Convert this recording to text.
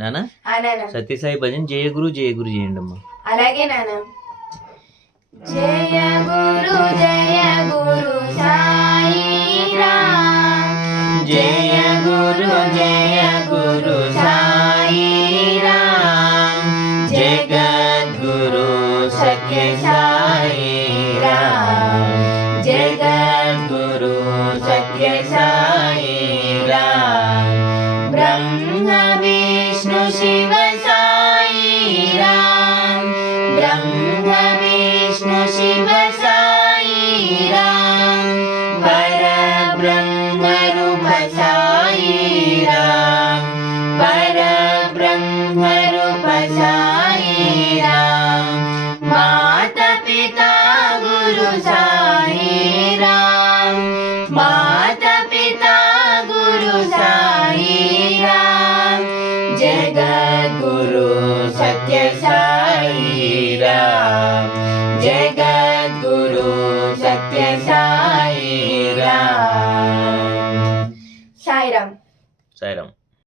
నానా ఆ నాన్న. సత్యసాయి భజన జయ గురు చేయండి అమ్మా. అలాగే నాన్న. జయ గురు సాయిరామ్, జయ గురు సాయిరామ్, జగద్గురు సత్య సాయిరామ్, జగద్గురు సత్య సాయిరామ్, బ్రహ్మ విష్ణు శివ సాయిరామ్, బ్రహ్మ విష్ణు శివ సాయిరామ్, పరబ్రహ్మ రూప సాయిరామ్, పరబ్రహ్మ రూప సాయిరామ్, మాతా పితా గురు సాయిరామ్, మాతా పితా గురు సాయిరామ్, జగద్గురు సత్య సాయిరామ్, జగద్గురు సత్య సాయిరామ్. సాయిరామ్. సాయిరామ్.